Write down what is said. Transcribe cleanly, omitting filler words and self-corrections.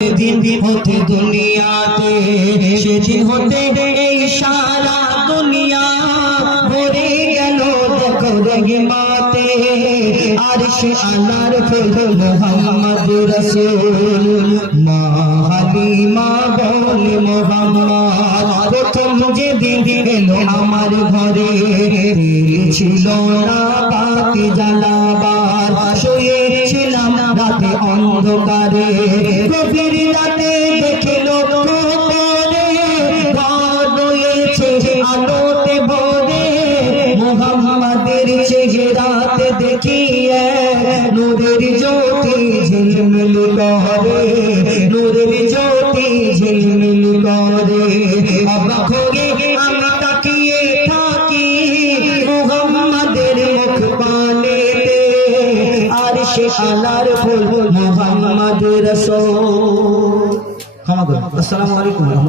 दिन होते दुनियाते সেদিন হতে এই সারা দুনিয়া ভরে গেল দেখো রহমতে আরশ আল্লাহর ফুল মুহাম্মদ রাসূল মা হালিমা বলে মুহাম্মদ প্রথম যেদিন এলো আমার ঘরে ছিল না বাতি জ্বালাবার শুয়েছিলাম রাতে অন্ধকারে গভীর রাতে দেখিল আলোতে ভরে মুহাম্মাদের চেহারাতে দেখিয়ে নূরের জ্যোতি ঝিলমিল করে নূরের জ্যোতি ঝিলমিল করে অবাক হয়ে আমি তাকিয়ে থাকি মুহাম্মাদের মুখ পানেতে আরশ আল্লাহর ফুল মুহাম্মদ রাসূল। আসসালামু আলাইকুম।